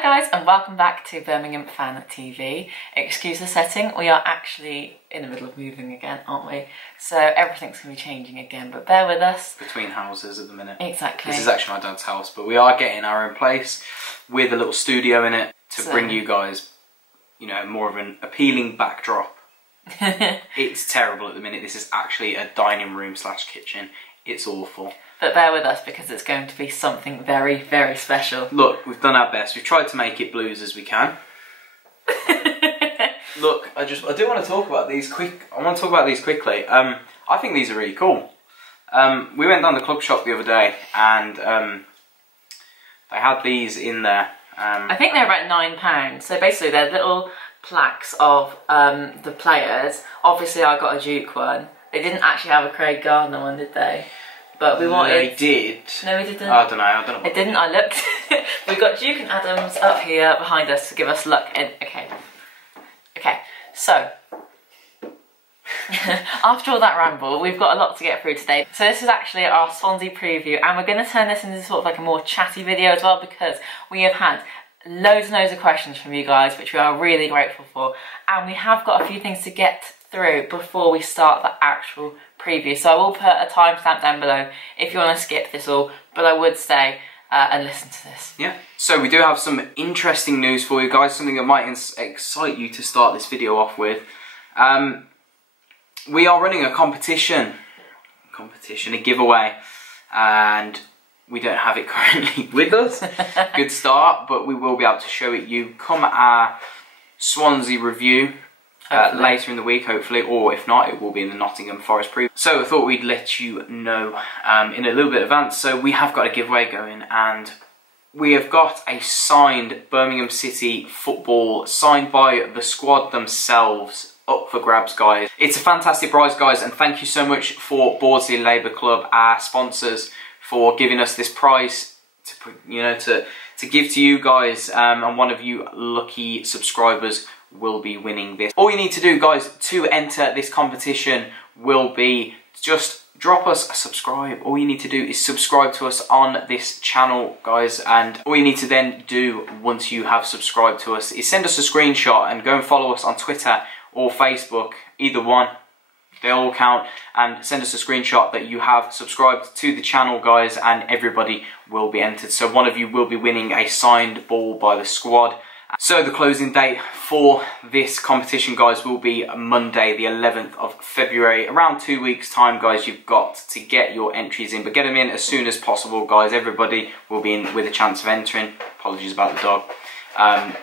Hi guys and welcome back to Birmingham Fan TV. Excuse the setting, we are actually in the middle of moving again, aren't we? So everything's going to be changing again, but bear with us. Between houses at the minute. Exactly. This is actually my dad's house, but we are getting our own place with a little studio in it to bring you guys, you know, more of an appealing backdrop. It's terrible at the minute. This is actually a dining room / kitchen. It's awful. But bear with us because it's going to be something very, very special. Look, we've done our best. We've tried to make it blues as we can. Look, I do want to talk about these quickly. I think these are really cool. We went down the club shop the other day and they had these in there. I think they're about £9. So basically they're little plaques of the players. Obviously I got a Duke one. They didn't actually have a Craig Gardner one, did they? But we wanted... They did. No, we didn't. I don't know. It didn't, I looked. We've got Duke and Adams up here behind us to give us luck in. Okay, so... after all that ramble, we've got a lot to get through today. So this is actually our Swansea preview, and we're going to turn this into sort of like a more chatty video as well, because we have had loads and loads of questions from you guys, which we are really grateful for. And we have got a few things to get through before we start the actual preview. So I will put a timestamp down below if you want to skip this all, but I would stay and listen to this. Yeah. So we do have some interesting news for you guys, something that might excite you to start this video off with. We are running a competition, a giveaway, and we don't have it currently with us. Good start, but we will be able to show it you come our Swansea review later in the week, hopefully, or if not, it will be in the Nottingham Forest preview. So I thought we'd let you know in a little bit advance. So we have got a giveaway going, and we have got a signed Birmingham City football signed by the squad themselves up for grabs, guys. It's a fantastic prize, guys, and thank you so much for Bawdsley Labour Club, our sponsors, for giving us this prize to give to you guys, and one of you lucky subscribers will be winning this. All you need to do, guys, to enter this competition will be just drop us a subscribe. All you need to do is subscribe to us on this channel, guys, and all you need to then do once you have subscribed to us is send us a screenshot and go and follow us on Twitter or Facebook, either one. They all count, and send us a screenshot that you have subscribed to the channel, guys, and everybody will be entered. So one of you will be winning a signed ball by the squad. So the closing date for this competition, guys, will be Monday the 11th of February. Around 2 weeks time, guys, you've got to get your entries in, but get them in as soon as possible, guys. Everybody will be in with a chance of entering. Apologies about the dog.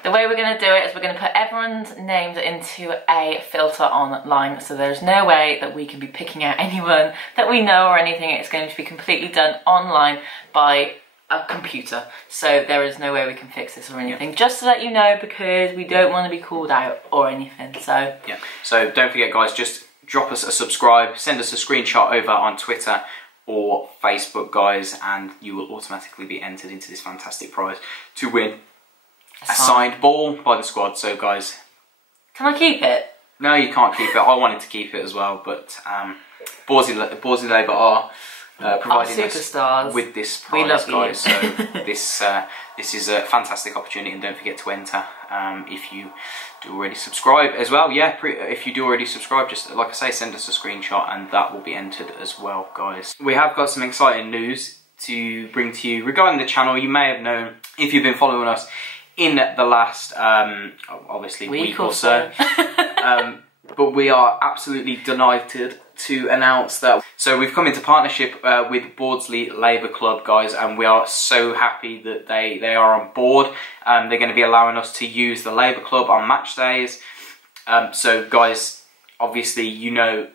The way we're going to do it is we're going to put everyone's names into a filter online, so there's no way that we can be picking out anyone that we know or anything. It's going to be completely done online by a computer, so there is no way we can fix this or anything. Yeah. Just to let you know, because we don't want to be called out or anything. So yeah, so don't forget, guys, just drop us a subscribe, send us a screenshot over on Twitter or Facebook, guys, and you will automatically be entered into this fantastic prize to win a signed ball by the squad. So, guys, can I keep it? No, you can't keep it. I wanted to keep it as well, but Bawdsley Labour are providing us with this prize, guys. So this is a fantastic opportunity, and don't forget to enter if you do already subscribe as well. Yeah, if you do already subscribe, just like I say, send us a screenshot, and that will be entered as well, guys. We have got some exciting news to bring to you regarding the channel. You may have known if you've been following us in the last, obviously, week or so. But we are absolutely delighted to announce that. So we've come into partnership with Bawdsley Labour Club, guys, and we are so happy that they are on board. They're going to be allowing us to use the Labour Club on match days. So, guys, obviously, you know,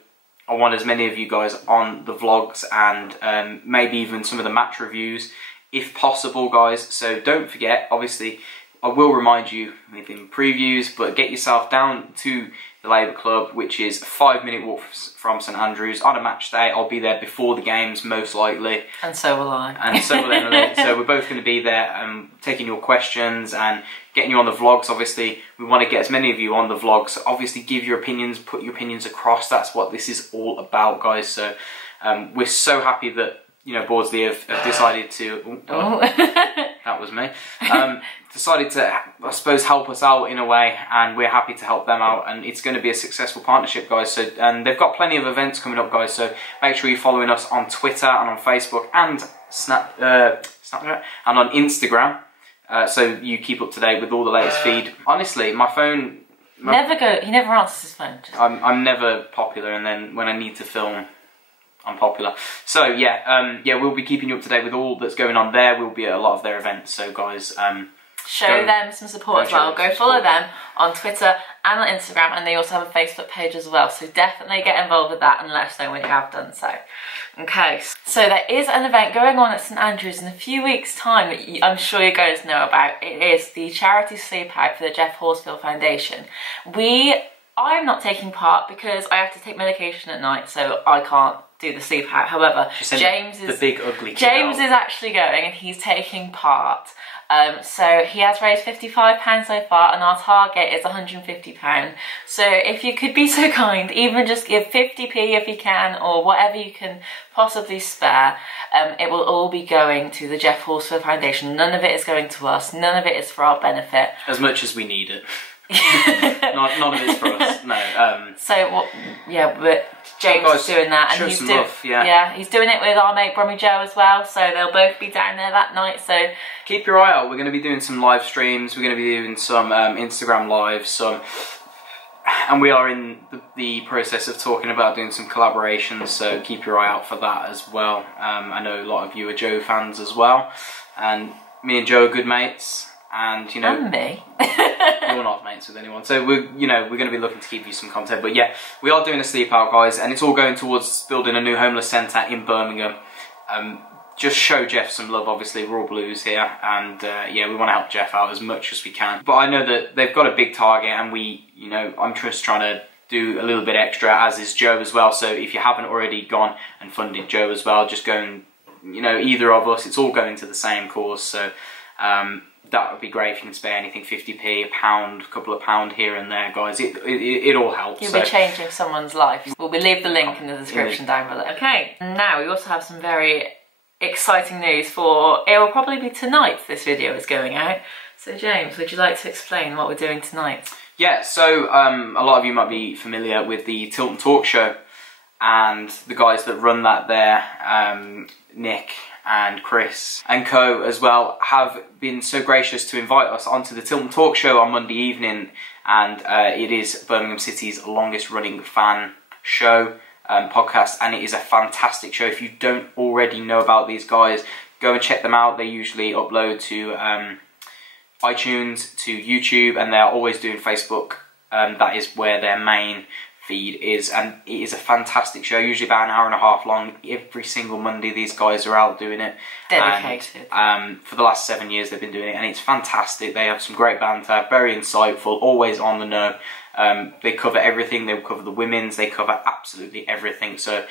I want as many of you guys on the vlogs and maybe even some of the match reviews, if possible, guys. So don't forget, obviously, I will remind you within previews, but get yourself down to the Labour Club, which is a 5-minute walk from St Andrews on a match day. I'll be there before the games, most likely. And so will I. And so will Emily. So we're both going to be there taking your questions and getting you on the vlogs. Obviously, we want to get as many of you on the vlogs. Obviously, give your opinions, put your opinions across. That's what this is all about, guys. So we're so happy that, you know, Bawdsley have decided to... that was me, decided to, I suppose, help us out in a way, and we're happy to help them out, and it's going to be a successful partnership, guys. So, and they've got plenty of events coming up, guys, so make sure you're following us on Twitter and on Facebook and Snapchat and on Instagram, so you keep up to date with all the latest feed. Honestly, my phone... He never answers his phone. I'm never popular, and then when I need to film, I'm popular. So yeah, we'll be keeping you up to date with all that's going on there. We'll be at a lot of their events, so guys, show them some support as well. Go follow them on Twitter and on Instagram, and they also have a Facebook page as well, so definitely get involved with that and let us know when you have done so. Okay, so there is an event going on at St Andrews in a few weeks' time that I'm sure you guys know about. It is the charity sleep out for the Jeff Horsfield Foundation. I'm not taking part because I have to take medication at night, so I can't do the sleep out. However, James is actually going, and he's taking part. So he has raised £55 so far, and our target is £150. So if you could be so kind, even just give 50p if you can, or whatever you can possibly spare. It will all be going to the Jeff Horsfield Foundation. None of it is going to us. None of it is for our benefit. As much as we need it. None of it's for us. No. But James is doing that, and he's doing it with our mate Brommy Joe as well. So they'll both be down there that night. So keep your eye out. We're going to be doing some live streams. We're going to be doing some Instagram lives. And we are in the process of talking about doing some collaborations. So keep your eye out for that as well. I know a lot of you are Joe fans as well, and me and Joe are good mates. And you know, and me. You're not mates with anyone, so we're going to be looking to keep you some content. But yeah, we are doing a sleep out, guys, and it's all going towards building a new homeless centre in Birmingham. Just show Jeff some love. Obviously, we're all blues here, and we want to help Jeff out as much as we can. But I know that they've got a big target, and I'm just trying to do a little bit extra, as is Joe as well. So if you haven't already gone and funded Joe as well, just go and either of us. It's all going to the same cause. So. That would be great if you can spare anything, 50p, a pound, a couple of pounds here and there, guys. It all helps. You'll be changing someone's life. We'll leave the link in the description down below. Okay, now we also have some very exciting news for, it will probably be tonight this video is going out. So James, would you like to explain what we're doing tonight? Yeah, so a lot of you might be familiar with the Tilton Talk Show, and the guys that run that there, Nick and Chris and co as well, have been so gracious to invite us onto the Tilton Talk Show on Monday evening, and it is Birmingham City's longest running fan show podcast, and it is a fantastic show. If you don't already know about these guys, go and check them out. They usually upload to iTunes, to YouTube, and they're always doing Facebook. That is where their main feed is, and it is a fantastic show, usually about an hour and a half long. Every single Monday these guys are out doing it. Dedicated. And, for the last 7 years they've been doing it, and it's fantastic. They have some great banter, very insightful, always on the know. They cover everything. They cover the women's, they cover absolutely everything. So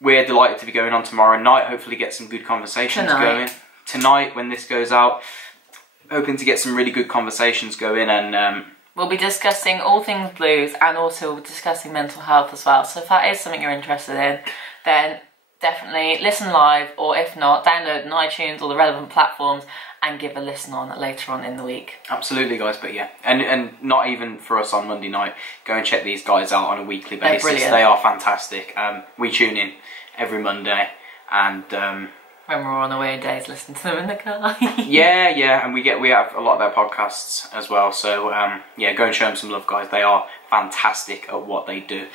we're delighted to be going on tomorrow night, hopefully get some good conversations going. Tonight when this goes out, hoping to get some really good conversations going, and we'll be discussing all things blues, and also discussing mental health as well. So if that is something you're interested in, then definitely listen live, or if not, download on iTunes or the relevant platforms and give a listen on later on in the week. Absolutely, guys. But yeah, and not even for us on Monday night, go and check these guys out on a weekly basis. They are fantastic. We tune in every Monday, and when we're on away days, listen to them in the car. yeah, and we have a lot of their podcasts as well. So yeah, go and show them some love, guys. They are fantastic at what they do.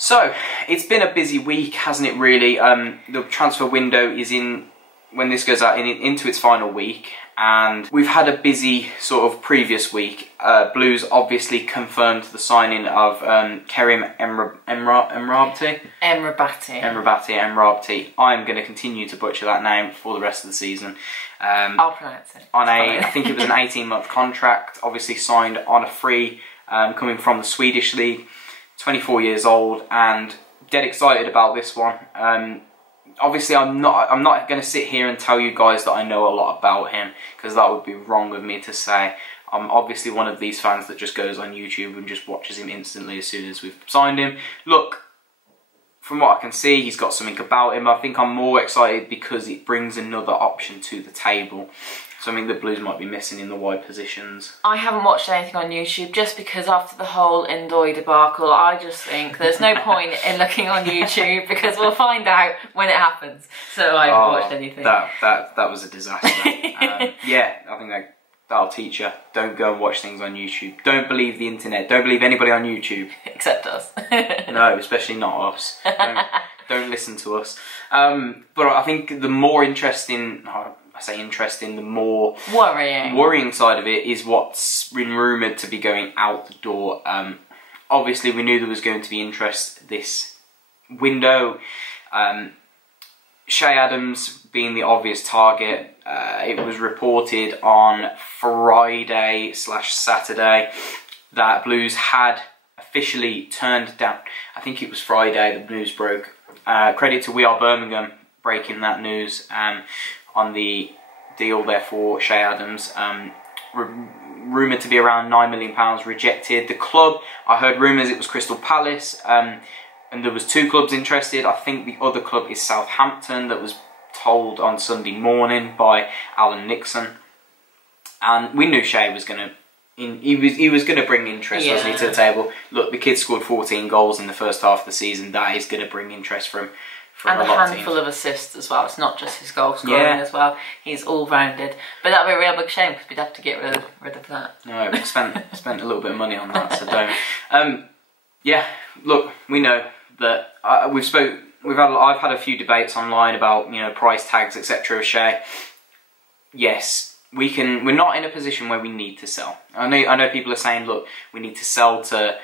So it's been a busy week, hasn't it? Really, the transfer window is in, when this goes out, into its final week, and we've had a busy sort of previous week. Blues obviously confirmed the signing of Kerim Mrabti. I'm going to continue to butcher that name for the rest of the season. I'll pronounce it. I think it was an 18-month contract, obviously signed on a free, coming from the Swedish league. 24 years old, and dead excited about this one. Obviously, I'm not going to sit here and tell you guys that I know a lot about him, because that would be wrong of me to say. I'm obviously one of these fans that just goes on YouTube and just watches him instantly as soon as we've signed him. Look, from what I can see, he's got something about him. I think I'm more excited because it brings another option to the table. Something that Blues might be missing in the wide positions. I haven't watched anything on YouTube just because after the whole Ndoye debacle, I just think there's no point in looking on YouTube because we'll find out when it happens. So I haven't watched anything. That was a disaster. Yeah, I think that'll teach you. Don't go and watch things on YouTube. Don't believe the internet. Don't believe anybody on YouTube. Except us. No, especially not us. Don't listen to us. But I think the more interesting... I say interesting, the more worrying side of it is what's been rumoured to be going out the door. Obviously, we knew there was going to be interest this window. Che Adams being the obvious target. It was reported on Friday/Saturday that Blues had officially turned down. I think it was Friday the news broke. Credit to We Are Birmingham breaking that news. On the deal there for Che Adams, rumoured to be around £9 million rejected. The club, I heard rumours it was Crystal Palace, and there was 2 clubs interested. I think the other club is Southampton, that was told on Sunday morning by Alan Nixon. And we knew Che was going to, he was going to bring interest, wasn't he, to the table. Look, the kid scored 14 goals in the first half of the season. That is going to bring interest from and a handful of assists as well. It's not just his goal scoring as well. He's all rounded. But that would be a real big shame because we'd have to get rid of that. No, we spent a little bit of money on that, so don't. Yeah, look, we know that I've had a few debates online about price tags, etc. of Che. Yes, we're not in a position where we need to sell. I know people are saying, look, we need to sell to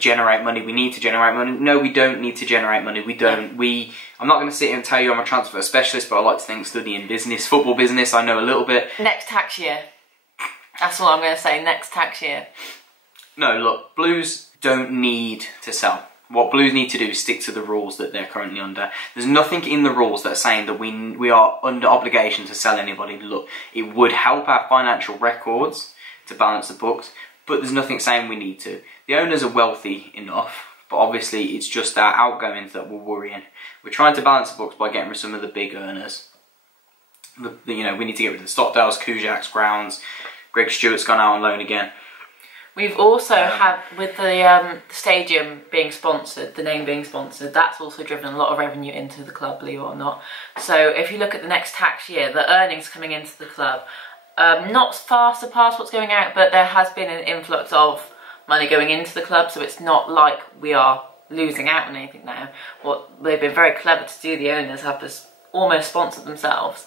generate money. We need to generate money. No, we don't need to generate money. We don't. I'm not going to sit here and tell you I'm a transfer specialist, but I like to think studying business, football business, I know a little bit. Next tax year. That's all I'm going to say, next tax year. No, look, Blues don't need to sell. What Blues need to do is stick to the rules that they're currently under. There's nothing in the rules that are saying that we are under obligation to sell anybody. Look, it would help our financial records to balance the books, but there's nothing saying we need to. The owners are wealthy enough, but obviously it's just our outgoings that we're worrying. We're trying to balance the books by getting rid of some of the big earners. We need to get rid of the Stockdales, Kujaks, Grounds. Greg Stewart's gone out on loan again. We've also had, with the stadium being sponsored, the name being sponsored, that's also driven a lot of revenue into the club, believe it or not. So if you look at the next tax year, the earnings coming into the club, not far surpass what's going out, but there has been an influx of money going into the club, so it's not like we are losing out on anything now. What they've been very clever to do, the owners have just almost sponsored themselves.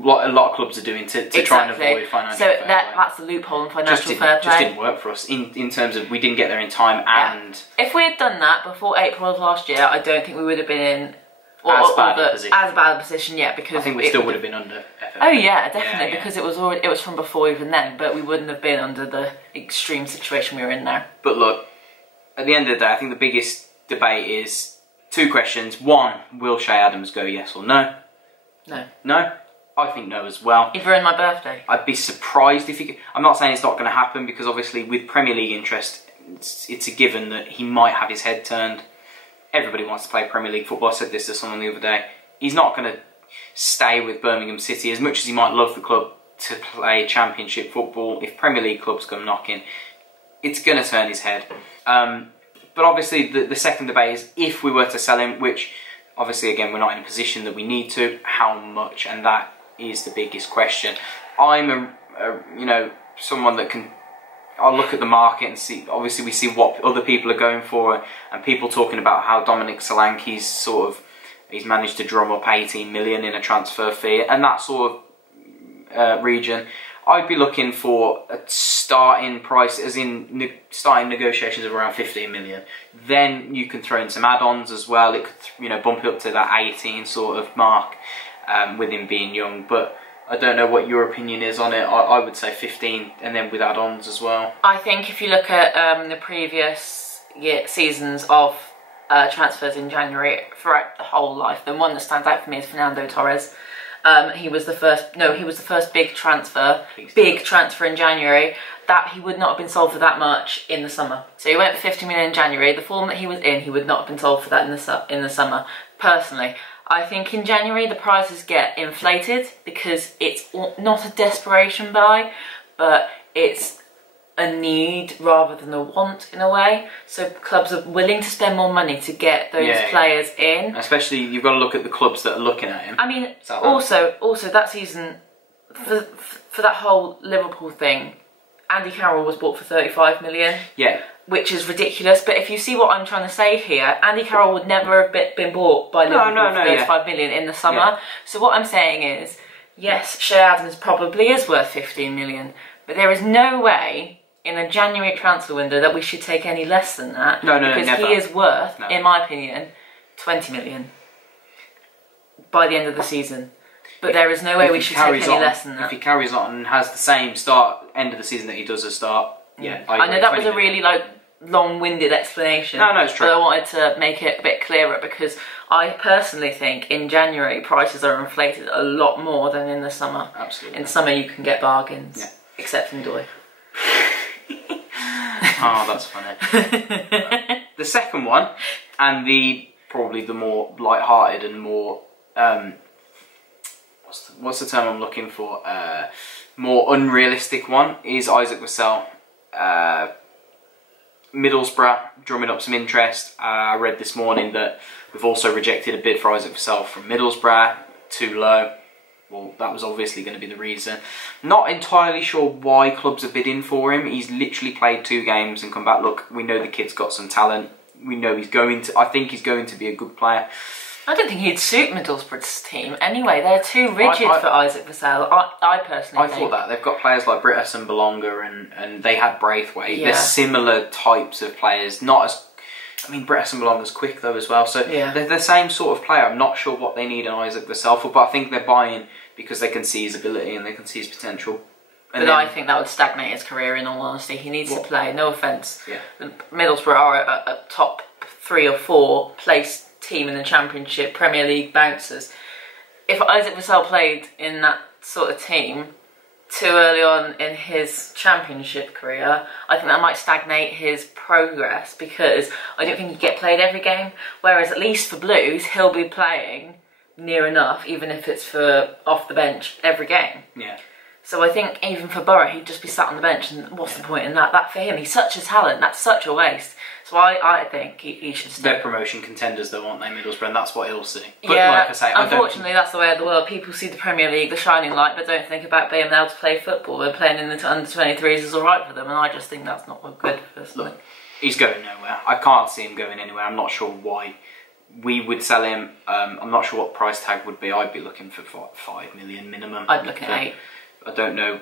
What a lot of clubs are doing to try and avoid financial fair play. That's the loophole in financial fair play. Just didn't work for us in terms of we didn't get there in time, and if we had done that before April of last year, I don't think we would have been in as bad a position yet, because I think we still would have been under FFP. Oh yeah, definitely, because it was from before even then, but we wouldn't have been under the extreme situation we were in now. But look, at the end of the day, I think the biggest debate is 2 questions. 1, will Che Adams go, yes or no? No. No? I think no as well. Even on my birthday. I'd be surprised if he could. I'm not saying it's not going to happen, because obviously with Premier League interest, it's a given that he might have his head turned. Everybody wants to play Premier League football. I said this to someone the other day. He's not going to stay with Birmingham City, as much as he might love the club, to play Championship football. If Premier League clubs come knocking, it's going to turn his head. But obviously the second debate is if we were to sell him, which obviously again we're not in a position that we need to, how much, and that is the biggest question. I'm someone that can, I'll look at the market and see, obviously we see what other people are going for, and people talking about how Dominic Solanke's he's managed to drum up 18 million in a transfer fee and that sort of region. I'd be looking for a starting price, as in starting negotiations of around 15 million. Then you can throw in some add-ons as well. It could, bump it up to that 18 sort of mark with him being young. But I don't know what your opinion is on it. I would say 15, and then with add-ons as well. I think if you look at the previous seasons of transfers in January throughout the whole life, the one that stands out for me is Fernando Torres. He was the first big transfer in January. that he would not have been sold for that much in the summer. So he went for 50 million in January. The form that he was in, he would not have been sold for that in the summer. Personally, I think in January the prices get inflated because it's not a desperation buy, but it's a need rather than a want in a way. So clubs are willing to spend more money to get those players in. Especially, you've got to look at the clubs that are looking at him. I mean, also that season, for that whole Liverpool thing, Andy Carroll was bought for 35 million. Yeah. Which is ridiculous. But if you see what I'm trying to say here, Andy Carroll would never have been bought by Liverpool for 35 million in the summer. Yeah. So what I'm saying is, yes, Shea Adams probably is worth 15 million, but there is no way in a January transfer window that we should take any less than that. No, because never. he is worth, in my opinion, 20 million by the end of the season. But there is no way we should take any less than that. If he carries on and has the same end of the season that he does at start, yeah. I know that was a really long-winded explanation. No, it's true. But I wanted to make it a bit clearer because I personally think in January prices are inflated a lot more than in the summer. Absolutely. In summer you can get bargains, except in Doy. Oh, that's funny. The second one, and probably the more light-hearted and more what's the term I'm looking for? More unrealistic one is Isaac Vassell. Middlesbrough drumming up some interest. I read this morning that we've also rejected a bid for Isaac Vassell from Middlesbrough, too low. Well, that was obviously going to be the reason. Not entirely sure why clubs are bidding for him. He's literally played 2 games and come back. Look, we know the kid's got some talent. We know I think he's going to be a good player. I don't think he'd suit Middlesbrough's team anyway. They're too rigid for Isaac Vassell. I personally think. I thought that. They've got players like Brittas and Belonga and they had Braithwaite. Yeah. They're similar types of players. Not as... I mean, Brittas and Belonga's quick though as well. So they're the same sort of player. I'm not sure what they need an Isaac Vassell for, but I think they're buying because they can see his ability and they can see his potential. But I think that would stagnate his career, in all honesty. He needs to play, no offence. Yeah. Middlesbrough are a top 3 or 4 place team in the Championship, Premier League bouncers. If Isaac Vassell played in that sort of team too early on in his Championship career, I think that might stagnate his progress because I don't think he'd get played every game. Whereas at least for Blues, he'll be playing near enough, even if it's for off the bench every game. Yeah. So I think even for Borough, he'd just be sat on the bench, and what's the point in that? That for him, he's such a talent, that's such a waste. So I think he should stay. They're promotion contenders though, aren't they, Middlesbrough? And that's what he'll see. But like I say, unfortunately that's the way of the world. People see the Premier League, the shining light, but don't think about being able to play football. They're playing in the under-23s is alright for them, and I just think that's not good personally. Look, he's going nowhere. I can't see him going anywhere. I'm not sure why we would sell him. I'm not sure what price tag would be. I'd be looking for 5 million minimum. I'd look at 8. I don't know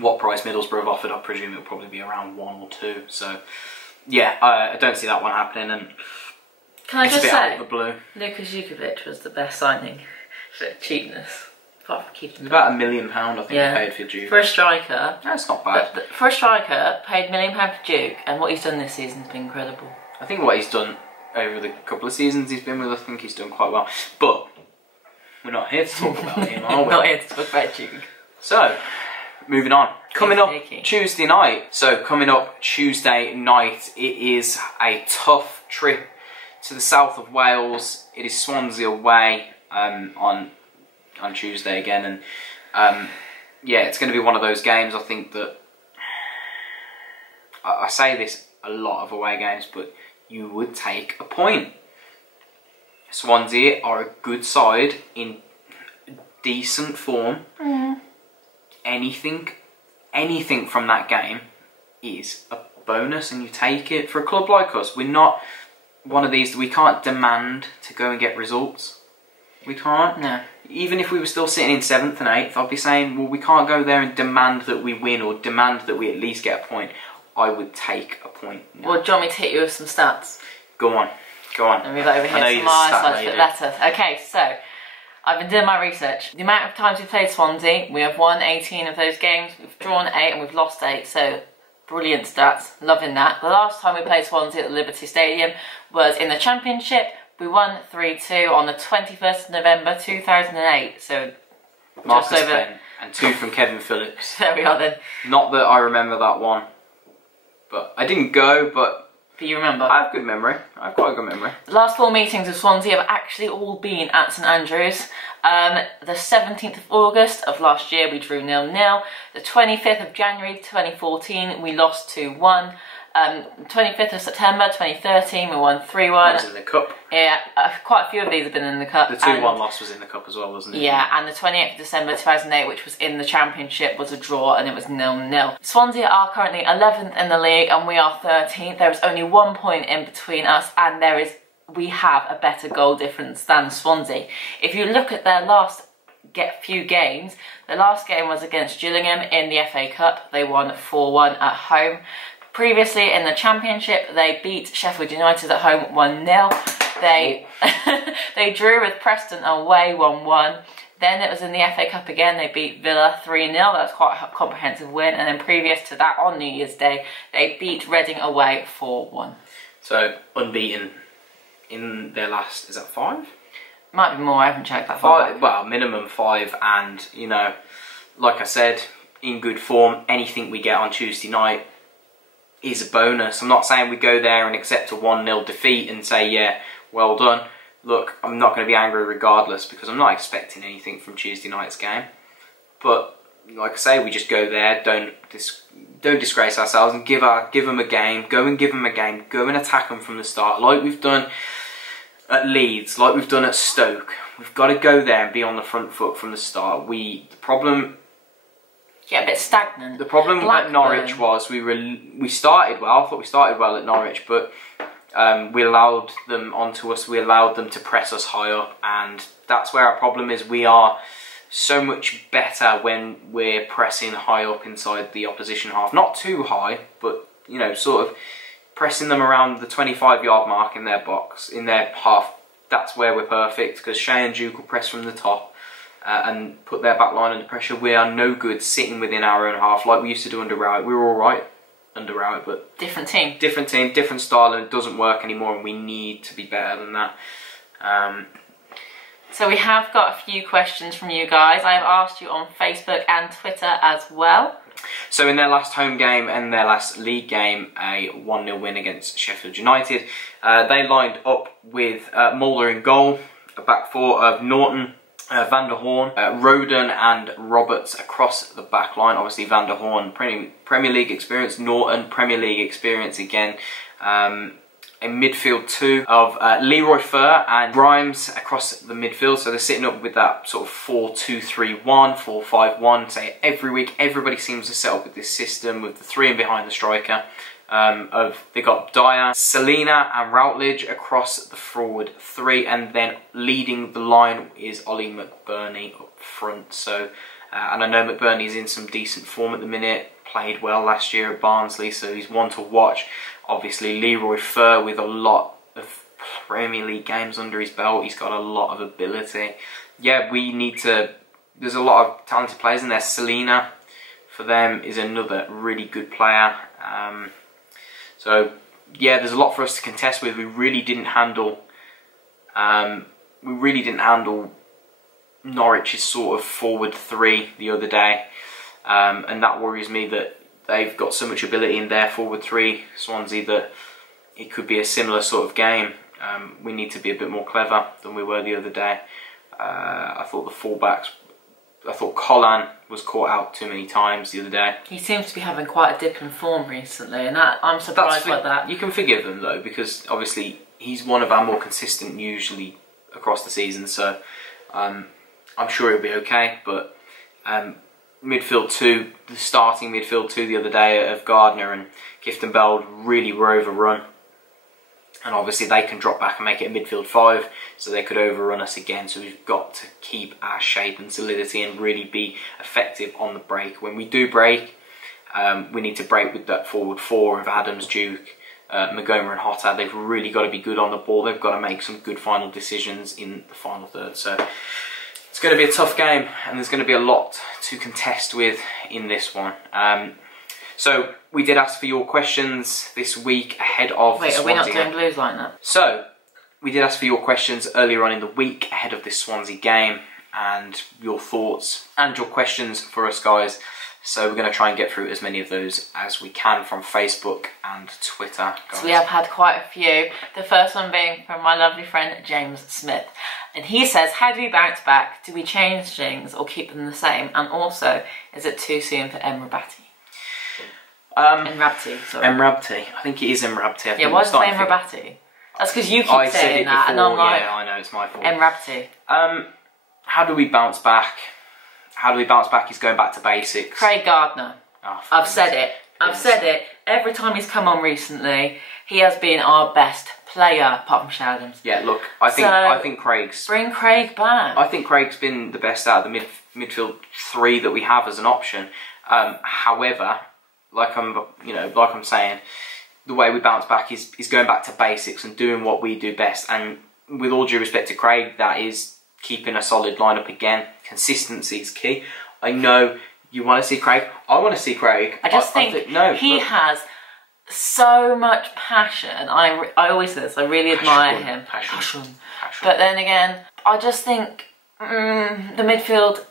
what price Middlesbrough have offered. I presume it'll probably be around 1 or 2. So, yeah, I don't see that one happening. And can I just say, out of the blue. Lucas Jukovic was the best signing for cheapness. Apart from keeping about £1 million, I think, he paid for Duke. For a striker. That's not bad. For a striker, paid £1 million for Duke, and what he's done this season has been incredible. I think what he's done over the couple of seasons he's been with us, I think he's done quite well. But we're not here to talk about him, are we? Not here to talk about Duke. So, moving on. Coming up Tuesday night. So, coming up Tuesday night, it is a tough trip to the south of Wales. It is Swansea away on Tuesday again. And yeah, it's going to be one of those games, I think, that... I say this a lot of away games, but you would take a point. Swansea are a good side in decent form. Anything from that game is a bonus, and you take it. For a club like us, we're not one of these. We can't demand to go and get results. We can't. No. Even if we were still sitting in 7th and 8th, I'd be saying, well, we can't go there and demand that we win or demand that we at least get a point. I would take a point. No. Well, do you want me to hit you with some stats? Go on. Go on. Let me over here some eyes, bit better. Okay, so I've been doing my research. The amount of times we've played Swansea, we have won 18 of those games, we've drawn 8 and we've lost 8, so brilliant stats, loving that. The last time we played Swansea at the Liberty Stadium was in the Championship. We won 3-2 on the 21st of November 2008, so Marcus just over... Bent and 2 from Kevin Phillips. There we are then. Not that I remember that one, but I didn't go, but you remember? I have good memory. I've got a good memory. The last 4 meetings of Swansea have actually all been at St Andrews. The 17th of August of last year we drew 0-0. The 25th of January 2014 we lost 2-1. 25th of September 2013 we won 3-1. That was in the cup. Yeah, quite a few of these have been in the cup. The 2-1 loss was in the cup as well, wasn't it? Yeah, and the 28th of December 2008, which was in the Championship, was a draw and it was 0-0. Swansea are currently 11th in the league and we are 13th. There is only 1 point in between us and we have a better goal difference than Swansea. If you look at their last few games, the last game was against Gillingham in the FA Cup. They won 4-1 at home. Previously in the Championship, they beat Sheffield United at home 1-0. They drew with Preston away 1-1. Then it was in the FA Cup again, they beat Villa 3-0. That's quite a comprehensive win. And then previous to that, on New Year's Day, they beat Reading away 4-1. So, unbeaten in their last, is that 5? Might be more, I haven't checked that far. 5, well, minimum 5, and, you know, like I said, in good form, anything we get on Tuesday night is a bonus. I'm not saying we go there and accept a 1-0 defeat and say, yeah, well done. Look, I'm not going to be angry regardless because I'm not expecting anything from Tuesday night's game. But like I say, we just go there, don't disgrace ourselves and give them a game. Go and give them a game. Go and attack them from the start, like we've done at Leeds, like we've done at Stoke. We've got to go there and be on the front foot from the start. The problem. Get a bit stagnant. The problem at Norwich was we started well. I thought we started well at Norwich, but we allowed them onto us. We allowed them to press us high up, and that's where our problem is. We are so much better when we're pressing high up inside the opposition half. Not too high, but you know, sort of pressing them around the 25-yard mark in their box, in their half. That's where we're perfect because Shea and Duke will press from the top. And put their back line under pressure. We are no good sitting within our own half like we used to do under Rowett. We were alright under Rowett, but different team, different style, and it doesn't work anymore, and we need to be better than that. So we have got a few questions from you guys. I have asked you on Facebook and Twitter as well. So in their last home game and their last league game, a 1-0 win against Sheffield United, they lined up with Mulder in goal, a back four of Norton, Van der Horn, Roden and Roberts across the back line. Obviously Van der Horn, Premier League experience, Norton, Premier League experience again. A midfield 2 of Leroy Fer and Grimes across the midfield. So they're sitting up with that sort of 4-2-3-1, 4-5-1. Say every week, everybody seems to set up with this system with the 3 in behind the striker. They got Dyer, Selina and Routledge across the forward 3, and then leading the line is Ollie McBurney up front. So, and I know McBurney's in some decent form at the minute, played well last year at Barnsley, so he's one to watch. Obviously Leroy Fer with a lot of Premier League games under his belt, he's got a lot of ability. Yeah, we need to, there's a lot of talented players in there. Selina, for them, is another really good player. So yeah, there's a lot for us to contest with. We really didn't handle Norwich's sort of forward 3 the other day, and that worries me that they've got so much ability in their forward 3, Swansea, that it could be a similar sort of game. We need to be a bit more clever than we were the other day. I thought the fullbacks. I thought Collan was caught out too many times the other day. He seems to be having quite a dip in form recently, and I'm surprised by that. You can forgive him though, because obviously he's one of our more consistent usually across the season, so I'm sure he'll be okay. But midfield 2, the starting midfield 2 the other day of Gardner and Clifton Bell really were overrun. And obviously they can drop back and make it a midfield 5, so they could overrun us again. So we've got to keep our shape and solidity and really be effective on the break. When we do break, we need to break with that forward 4 of Adams, Duke, Magoma and Hotter. They've really got to be good on the ball. They've got to make some good final decisions in the final third. So it's going to be a tough game, and there's going to be a lot to contest with in this one. So we did ask for your questions this week ahead of the Swansea game. Wait, are we not doing blues like that? So we did ask for your questions earlier on in the week ahead of this Swansea game. and your thoughts and your questions for us, guys. So we're going to try and get through as many of those as we can from Facebook and Twitter, guys. So we have had quite a few. The first one being from my lovely friend James Smith. And he says, how do we bounce back? Do we change things or keep them the same? And also, is it too soon for Mrabti? Mrabti, sorry. Mrabti. I think it is Mrabti. Yeah, why is it Mrabti? That's because you keep saying that, and I'm like, yeah, I know, it's my fault. Mrabti. How do we bounce back? How do we bounce back is going back to basics. Craig Gardner. Oh, I've said it. I've said it. Every time he's come on recently, he has been our best player, apart from Shadams. Yeah, look, I think Craig's... Bring Craig back. I think Craig's been the best out of the midfield three that we have as an option. However, like I'm saying, the way we bounce back is going back to basics and doing what we do best. And with all due respect to Craig, that is keeping a solid lineup again. Consistency is key. I know you want to see Craig. I want to see Craig. I just think he has so much passion. I always say this. I really admire him. Passion. But then again, I just think the midfield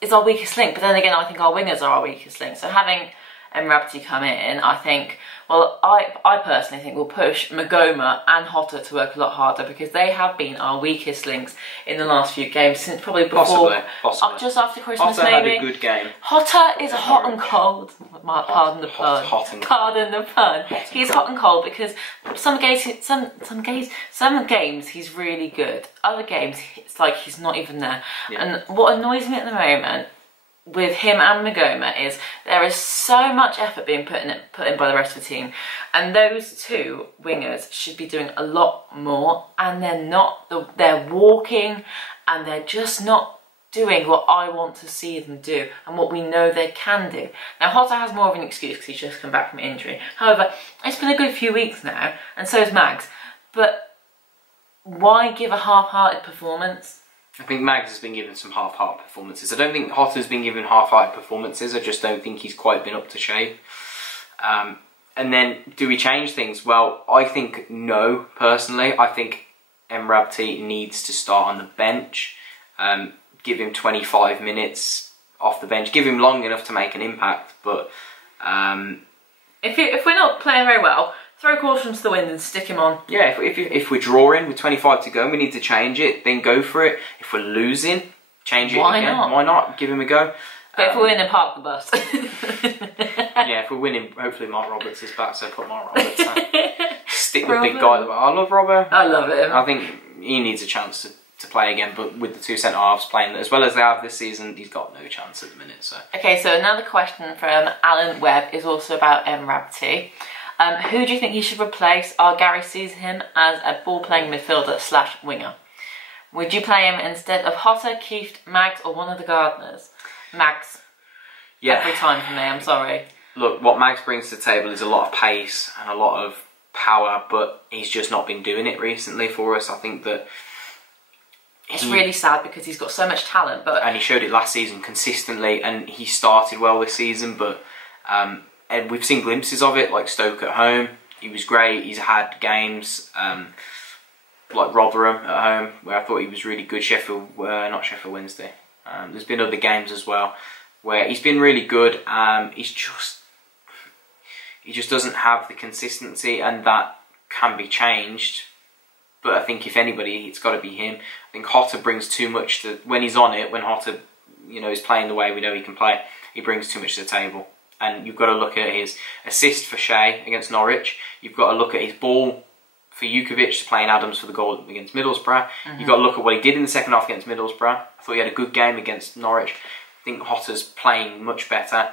is our weakest link. But then again, I think our wingers are our weakest link. So having Mrabti come in, I think, well, I personally think will push Magoma and Hotter to work a lot harder, because they have been our weakest links in the last few games, since probably before, possibly. Just after Christmas. Hotter maybe. had a good game. Hotter is hot and cold. Pardon the pun. Pardon the pun. He's hot and cold because some games he's really good. Other games it's like he's not even there. Yeah. And what annoys me at the moment with him and Magoma is there is so much effort being put in by the rest of the team, and those two wingers should be doing a lot more, and they're not. They're walking and they're just not doing what I want to see them do and what we know they can do. Now Hotter has more of an excuse because he's just come back from injury. However, it's been a good few weeks now, and so is Mags. But why give a half-hearted performance? I think Mags has been given some half-hearted performances. I don't think Hotter's been given half-hearted performances. I just don't think he's quite been up to shape. And then, do we change things? Well, I think no, personally. I think Mrabti needs to start on the bench. Give him 25 minutes off the bench. Give him long enough to make an impact. But if we're not playing very well, throw caution to the wind and stick him on. Yeah, if we're drawing with 25 to go and we need to change it, then go for it. If we're losing, change it again. Why not? Give him a go. But if we're winning, park the bus. Yeah, if we're winning, hopefully Mark Roberts is back, so put Mark Roberts on. Stick with big guy. I love Robert. I love him. I think he needs a chance to play again, but with the two centre-halves playing as well as they have this season, he's got no chance at the minute. So. Okay, so another question from Alan Webb is also about Mrabti. Who do you think he should replace? Gary sees him as a ball-playing midfielder / winger. Would you play him instead of Hotter, Kieft, Mags, or one of the Gardeners? Mags. Yeah. Every time for me, I'm sorry. Look, what Mags brings to the table is a lot of pace and a lot of power, but he's just not been doing it recently for us. I think that... It's really sad because he's got so much talent, but... And he showed it last season consistently, and he started well this season, but... and we've seen glimpses of it, like Stoke at home. He was great. He's had games like Rotherham at home, where I thought he was really good. Not Sheffield Wednesday. There's been other games as well, where he's been really good. He just doesn't have the consistency, and that can be changed. But I think if anybody, it's got to be him. I think Hotter brings too much to, when he's on it, when Hotter, is playing the way we know he can play, he brings too much to the table. And you've got to look at his assist for Shea against Norwich. You've got to look at his ball for Jukovic playing Adams for the goal against Middlesbrough. You've got to look at what he did in the second half against Middlesbrough. I thought he had a good game against Norwich. I think Hotter's playing much better.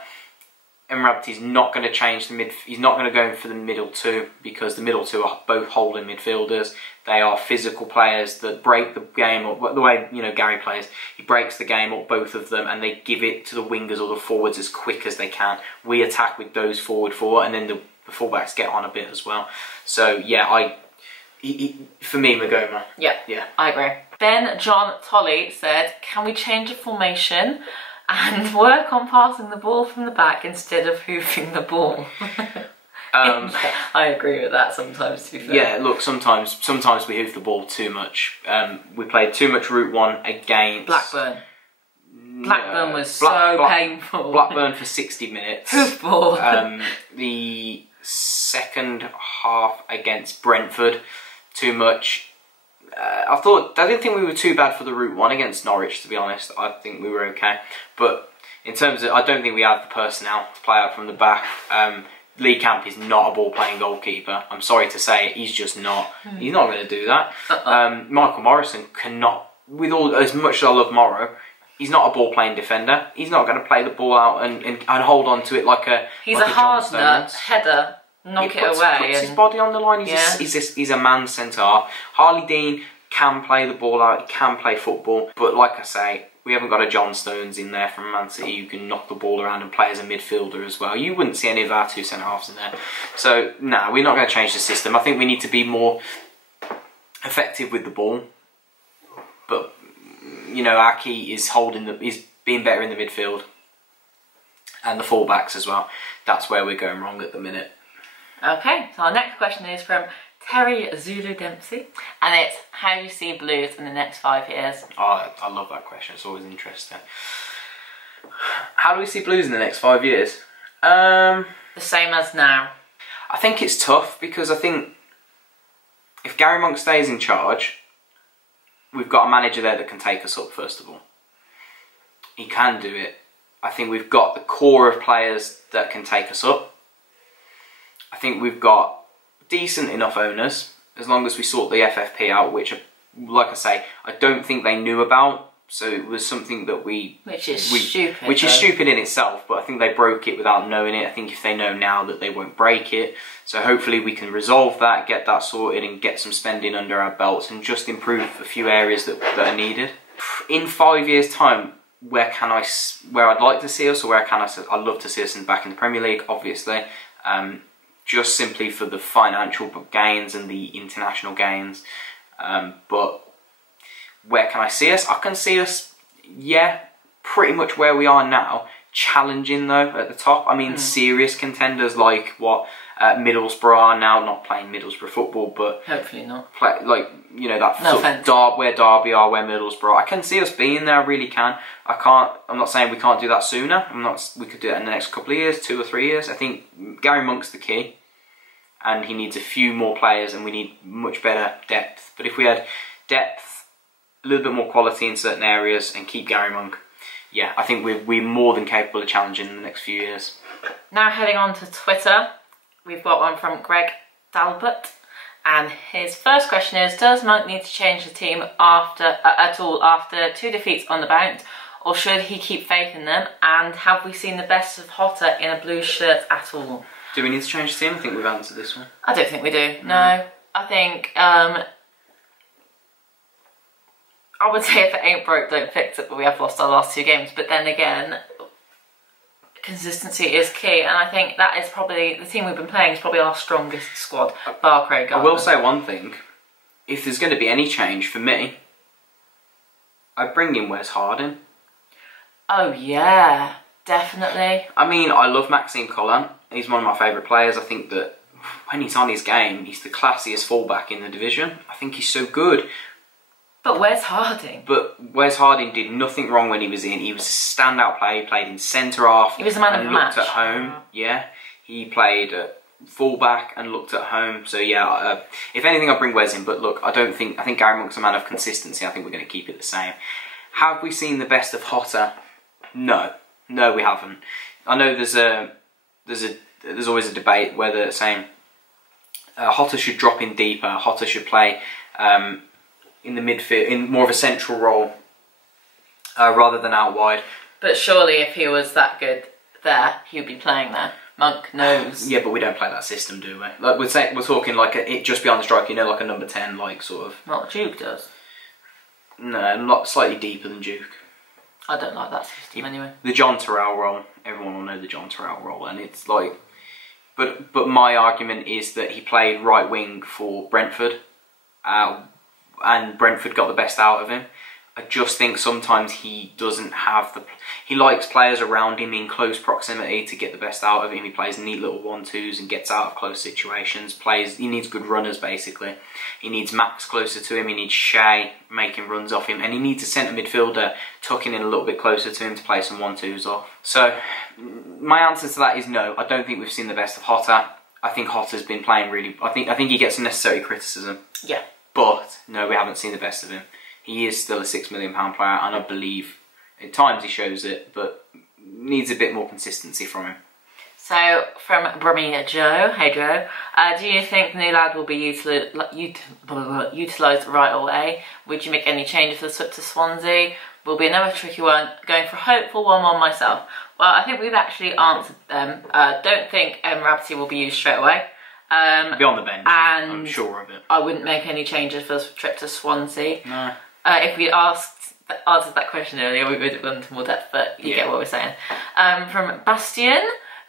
Mrabti's not going to change the mid. He's not going to go for the middle two, because the middle two are both holding midfielders. They are physical players that break the game up. The way Gary plays, he breaks the game up, both of them, and they give it to the wingers or the forwards as quick as they can. We attack with those forward four, and then the fullbacks get on a bit as well. So yeah, for me, Magoma. Yeah, I agree. Ben John Tolley said, "Can we change the formation and work on passing the ball from the back instead of hoofing the ball?" I agree with that sometimes, to be fair. Yeah, look, sometimes we hoof the ball too much. We played too much Route 1 against... Blackburn. Blackburn was so painful. Blackburn for 60 minutes. Hoof ball. The second half against Brentford, too much. I didn't think we were too bad for the Route 1 against Norwich, to be honest. I think we were okay. But in terms of, I don't think we have the personnel to play out from the back. Lee Camp is not a ball-playing goalkeeper. I'm sorry to say it, he's just not. He's not going to do that. Michael Morrison cannot, with all as much as I love Morrow, he's not a ball-playing defender. He's not going to play the ball out and hold on to it like a. He's a hard nut header, knock it away. Puts his body on the line. He's a man centre half. Harley Dean can play the ball out. He can play football, but like I say, we haven't got a John Stones in there from Man City who can knock the ball around and play as a midfielder as well. You wouldn't see any of our two centre-halves in there. So, no, we're not going to change the system. I think we need to be more effective with the ball. But, you know, our key is being better in the midfield. And the full-backs as well. That's where we're going wrong at the minute. Okay, so our next question is from Terry Zulu Dempsey, and it's, how do you see Blues in the next 5 years? Oh, I love that question, it's always interesting. How do we see Blues in the next 5 years? The same as now. I think it's tough, because I think if Gary Monk stays in charge, we've got a manager there that can take us up, first of all. He can do it. I think we've got the core of players that can take us up. I think we've got decent enough owners, as long as we sort the FFP out, which, like I say, I don't think they knew about. So it was something that which is stupid. Which is stupid in itself, but I think they broke it without knowing it. I think if they know now that they won't break it. So hopefully we can resolve that, get that sorted, and get some spending under our belts, and just improve a few areas that are needed. In 5 years' time, where I'd like to see us, or I'd love to see us back in the Premier League, obviously. Just simply for the financial gains and the international gains. But where can I see us? I can see us, yeah, pretty much where we are now. Challenging though at the top. I mean, serious contenders like what Middlesbrough are now. Not playing Middlesbrough football, but hopefully not. Play, like, you know, that where Derby are, where Middlesbrough. I can see us being there. I really can. I'm not saying we can't do that sooner. We could do it in the next couple of years, 2 or 3 years. I think Gary Monk's the key. And he needs a few more players, and we need much better depth. But if we had depth, a little bit more quality in certain areas, and keep Gary Monk, yeah, I think we're more than capable of challenging in the next few years. Now heading on to Twitter, we've got one from Greg Dalbert, and his first question is, does Monk need to change the team at all after 2 defeats on the bounce, or should he keep faith in them? And have we seen the best of Hotter in a blue shirt at all? Do we need to change the team? I think we've answered this one. I don't think we do, no. I think, I would say if it ain't broke, don't fix it, but we have lost our last 2 games. But then again, consistency is key, and I think that is probably, the team we've been playing is probably our strongest squad, bar Craig Gardner. I will say one thing, if there's going to be any change for me, I'd bring in Wes Harding. Oh yeah, definitely. I mean, I love Maxime Collin. He's one of my favourite players. I think that when he's on his game, he's the classiest fullback in the division. I think he's so good. But where's Harding? But Wes Harding did nothing wrong when he was in. He was a standout player. He played in centre-half. He was the man of the match. Looked at home. Yeah. He played fullback and looked at home. So yeah, if anything, I'll bring Wes in. But look, I think Gary Monk's a man of consistency. I think we're going to keep it the same. Have we seen the best of Hotter? No. No, we haven't. I know there's always a debate whether saying Hotter should drop in deeper, Hotter should play in the midfield, in more of a central role rather than out wide. But surely if he was that good there, he would be playing there. Monk knows. Yeah, but we don't play that system, do we? Like we're talking like it just beyond the striker, you know, like a number 10, like sort of. What Duke does? No, slightly deeper than Duke. I don't like that system anyway. The John Terrell role, everyone will know the John Terrell role, and it's like, but my argument is that he played right wing for Brentford, and Brentford got the best out of him, I just think sometimes he doesn't have he likes players around him in close proximity to get the best out of him. He plays neat little 1-2s and gets out of close situations. He needs good runners, basically. He needs Max closer to him. He needs Shea making runs off him. And he needs a centre midfielder tucking in a little bit closer to him to play some 1-2s off. So my answer to that is no. I don't think we've seen the best of Hotter. I think Hotter's been playing really... I think he gets unnecessary criticism. Yeah. But no, we haven't seen the best of him. He is still a £6 million player, and I believe at times he shows it, but needs a bit more consistency from him. So, from Birmingham Joe, hey Joe, do you think the new lad will be utilised right away? Would you make any changes to Swansea? Will be another tricky one, going for a hopeful 1-1 myself. Well, I think we've actually answered them. Don't think Mrabti will be used straight away. Be on the bench, and I'm sure of it. I wouldn't make any changes for the trip to Swansea. No. If we answered that question earlier, we would have gone into more depth, but you get what we're saying. From Bastian,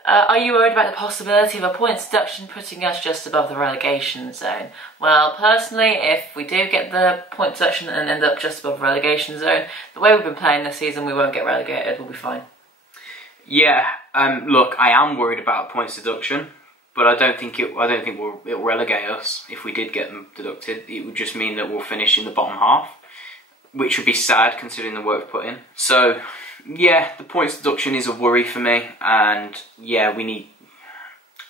are you worried about the possibility of a points deduction putting us just above the relegation zone? Well, personally, if we do get the point deduction and end up just above the relegation zone, the way we've been playing this season, we won't get relegated, we'll be fine. Yeah, look, I am worried about points deduction. But I don't think it'll relegate us if we did get them deducted. It would just mean that we'll finish in the bottom half, which would be sad considering the work we've put in. So, yeah, the points deduction is a worry for me, and yeah, we need...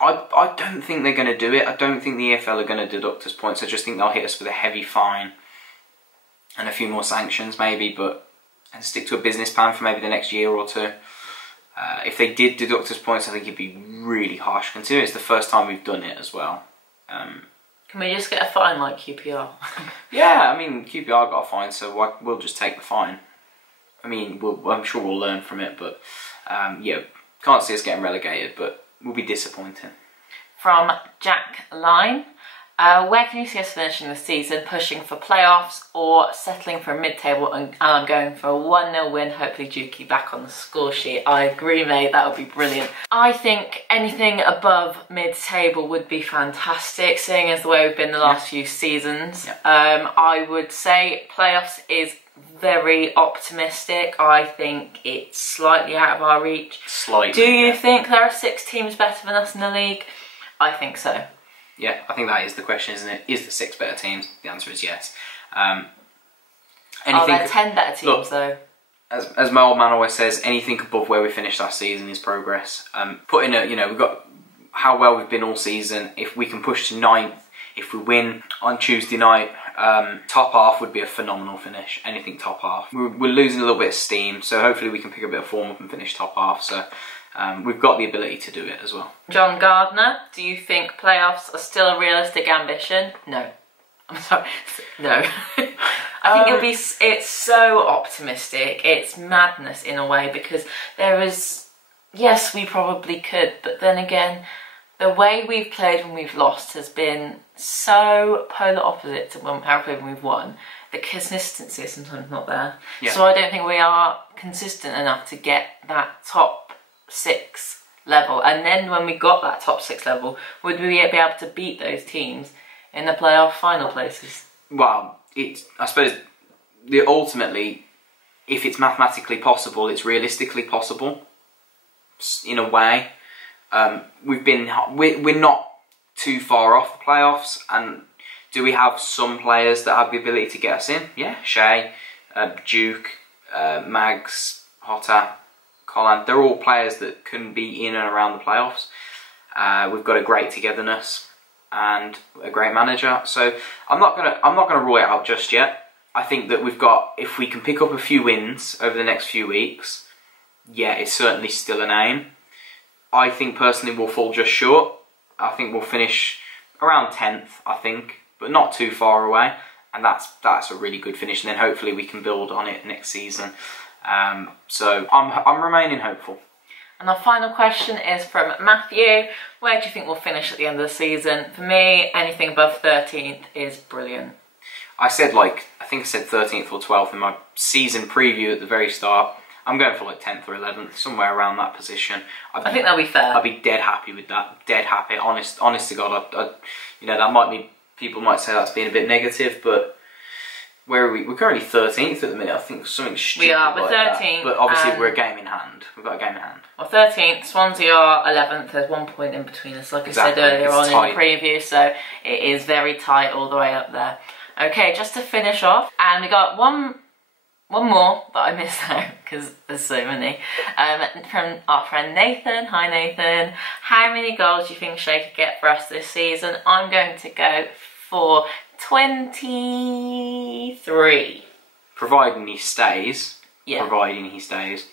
I don't think they're going to do it. I don't think the EFL are going to deduct us points. I just think they'll hit us with a heavy fine and a few more sanctions maybe, and stick to a business plan for maybe the next year or two. If they did deduct us points, I think it'd be really harsh, considering it's the first time we've done it as well. Can we just get a fine like QPR? Yeah, I mean, QPR got a fine, so we'll just take the fine. I mean, I'm sure we'll learn from it, but yeah, can't see us getting relegated, but we'll be disappointing. From Jack Line, where can you see us finishing the season? Pushing for playoffs or settling for a mid-table? And I'm going for a 1-0 win, hopefully Dukey back on the score sheet. I agree, mate, that would be brilliant. I think anything above mid-table would be fantastic, seeing as the way we've been the last few seasons. Yeah. I would say playoffs is very optimistic. I think it's slightly out of our reach. Slightly. Do you think there are 6 teams better than us in the league? I think so. Yeah, I think that is the question, isn't it? Is the 6 better teams? The answer is yes. Are there 10 better teams, though? As my old man always says, anything above where we finished last season is progress. We've got how well we've been all season. If we can push to 9th, if we win on Tuesday night, top half would be a phenomenal finish. Anything top half. We're losing a little bit of steam, so hopefully we can pick a bit of form up and finish top half. So we've got the ability to do it as well. John Gardner, do you think playoffs are still a realistic ambition? No. I'm sorry. No. I think it's so optimistic. It's madness in a way, because there is... Yes, we probably could, but then again, the way we've played when we've lost has been so polar opposite to how we played when we've won. The consistency is sometimes not there. Yeah. So I don't think we are consistent enough to get that top 6 level. And then when we got that top 6 level, would we be able to beat those teams in the playoff final places? Well, I suppose ultimately, if it's mathematically possible, it's realistically possible. In a way, we're not too far off the playoffs. And do we have some players that have the ability to get us in? Yeah, Shea, Duke, Mags, Hotter, Colin. They're all players that can be in and around the playoffs. We've got a great togetherness and a great manager. So I'm not gonna rule it out just yet. I think that if we can pick up a few wins over the next few weeks, yeah, it's certainly still an aim. I think personally we'll fall just short. I think we'll finish around 10th, I think, but not too far away. And that's a really good finish. And then hopefully we can build on it next season. So I'm remaining hopeful. And our final question is from Matthew. Where do you think we'll finish at the end of the season? For me, anything above 13th is brilliant. I think I said 13th or 12th in my season preview at the very start. I'm going for like 10th or 11th, somewhere around that position. I think that'll be fair. I'd be dead happy with that. Dead happy. Honest to God. That might be, people might say that's being a bit negative, but where are we? We're currently 13th at the minute. I think something stupid. We are. We're like 13th. That. But obviously we're a game in hand. We've got a game in hand. Well, 13th. Swansea are 11th. There's 1 point in between us, like Exactly. I said earlier on tight. in the preview. So it is very tight all the way up there. Okay, just to finish off, and we got one more that I missed out because there's so many. From our friend Nathan. Hi Nathan. How many goals do you think Shea could get for us this season? I'm going to go for 23. Providing he stays. Yeah. Providing he stays.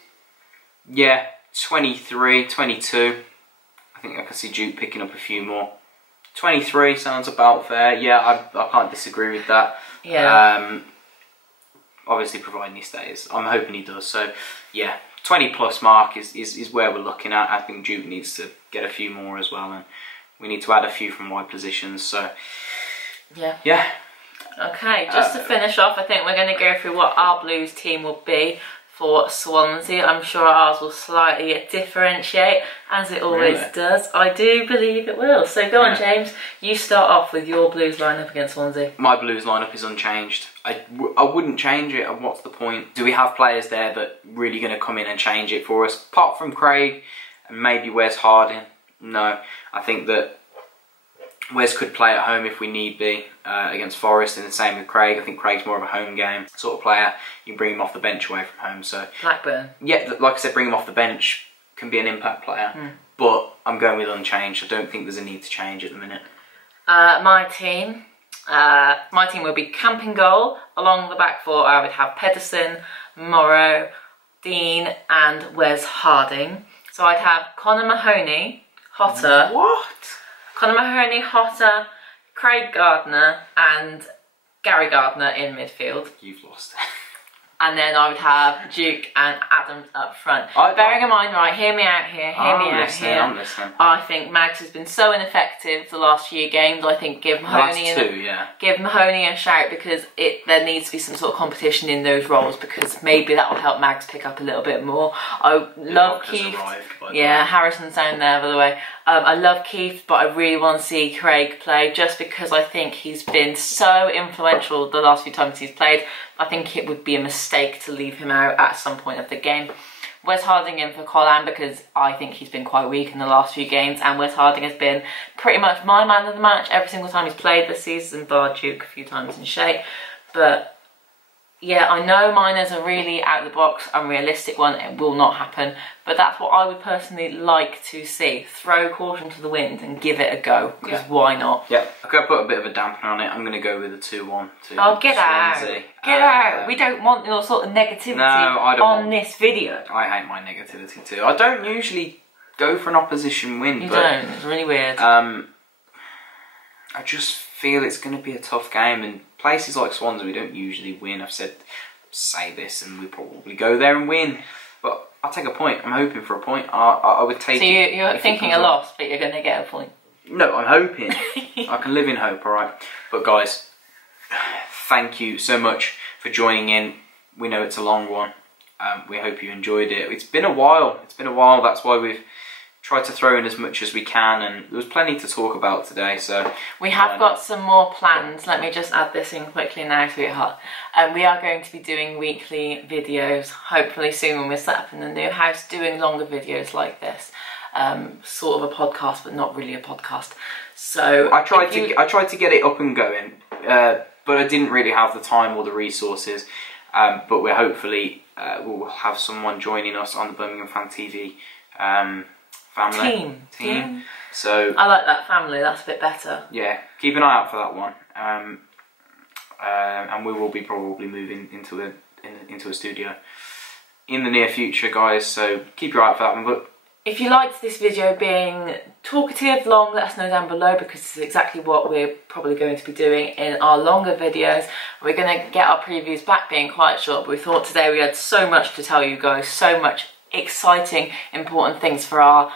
Yeah, 23, 22. I think I can see Duke picking up a few more. 23 sounds about fair. Yeah, I can't disagree with that. Yeah. Obviously, providing he stays. I'm hoping he does. So, yeah, 20 plus mark is where we're looking at. I think Duke needs to get a few more as well. And we need to add a few from wide positions. So, yeah. Okay, just to finish off, I think we're going to go through what our Blues team will be for Swansea. I'm sure ours will slightly differentiate, as it always does. I do believe it will. So go on, James. You start off with your Blues lineup against Swansea. My Blues lineup is unchanged. I wouldn't change it. And what's the point? Do we have players there that really going to come in and change it for us? Apart from Craig and maybe Wes Harding, no. I think that Wes could play at home if we need be against Forest, and the same with Craig. I think Craig's more of a home game sort of player. You can bring him off the bench away from home. So Blackburn. Yeah, like I said, bring him off the bench can be an impact player. But I'm going with unchanged. I don't think there's a need to change at the minute. My team will be Camping goal. Along the back four, I would have Pedersen, Morrow, Dean, and Wes Harding. So I'd have Conor Mahoney, Hotter. What? Conor Mahoney, Hotter, Craig Gardner, and Gary Gardner in midfield. You've lost. And then I would have Duke and Adams up front. Bearing in mind, right, hear me out here, I'm listening. I think Mags has been so ineffective the last few games. I think give Mahoney a shout, because there needs to be some sort of competition in those roles, because maybe that will help Mags pick up a little bit more. I love Keith. Harrison's down there, by the way. I love Keith, but I really want to see Craig play, just because I think he's been so influential the last few times he's played. I think it would be a mistake to leave him out at some point of the game. Wes Harding in for Colin, because I think he's been quite weak in the last few games, and Wes Harding has been pretty much my man of the match every single time he's played this season, bar Duke a few times in Shea. But yeah, I know mine is a really out-of-the-box, unrealistic one. It will not happen. But that's what I would personally like to see. Throw caution to the wind and give it a go, because why not? Yeah, I'm going to put a bit of a dampener on it. I'm going to go with a 2-1 to Oh, get Swansea. out. Get out. We don't want your sort of negativity on this video. I hate my negativity too. I don't usually go for an opposition win. You don't. It's really weird. I just feel it's going to be a tough game, and places like Swansea we don't usually win. I've say this and we probably go there and win, but I'll take a point. I'm hoping for a point. I would take so it. So you're thinking a loss, but you're going to get a point? No, I'm hoping. I can live in hope, alright? But guys, thank you so much for joining in. We know it's a long one. We hope you enjoyed it. It's been a while. That's why we've tried to throw in as much as we can, and there was plenty to talk about today. So we have got some more plans. Let me just add this in quickly now, sweetheart. We are going to be doing weekly videos, hopefully soon when we're set up in the new house, doing longer videos like this. Sort of a podcast, but not really a podcast. So I tried to get it up and going, but I didn't really have the time or the resources. But we're hopefully we'll have someone joining us on the Birmingham Fan TV family team. So I like that, family. That's a bit better. Yeah, keep an eye out for that one. And we will be probably moving into a studio in the near future, guys. So keep your eye out for that one. But if you liked this video being talkative, long, let us know down below, because this is exactly what we're probably going to be doing in our longer videos. We're going to get our previews back being quite short, but we thought today we had so much to tell you guys, so much exciting, important things for our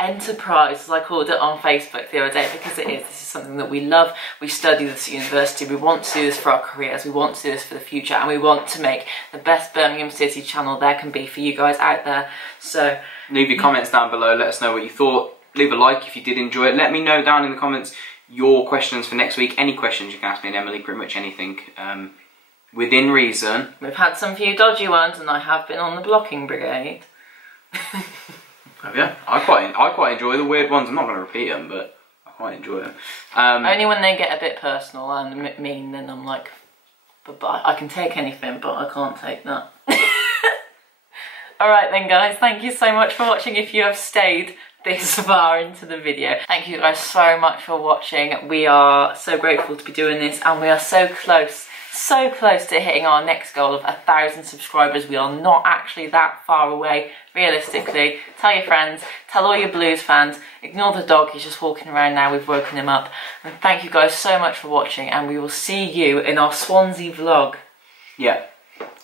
enterprise, as I called it on Facebook the other day, because this is something that we love. We study this at university, we want to do this for our careers, we want to do this for the future, and we want to make the best Birmingham City channel there can be for you guys out there. So leave your comments down below, let us know what you thought. Leave a like if you did enjoy it. Let me know down in the comments your questions for next week. Any questions you can ask me and Emily, pretty much anything. within reason. We've had some few dodgy ones, and I have been on the blocking brigade. Have you? I quite enjoy the weird ones. I'm not going to repeat them, but I quite enjoy them. Only when they get a bit personal and mean, then I'm like, but I can take anything, but I can't take that. Alright then guys, thank you so much for watching if you have stayed this far into the video. Thank you guys so much for watching. We are so grateful to be doing this, and we are so close to hitting our next goal of 1,000 subscribers. We are not actually that far away, realistically. Tell your friends, tell all your Blues fans, ignore the dog, he's just walking around now, we've woken him up. And thank you guys so much for watching, and we will see you in our Swansea vlog. Yeah,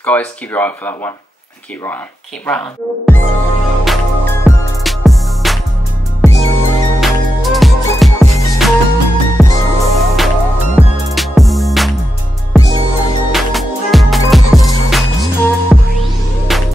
guys, keep your eye out for that one, and keep right on. Keep right on.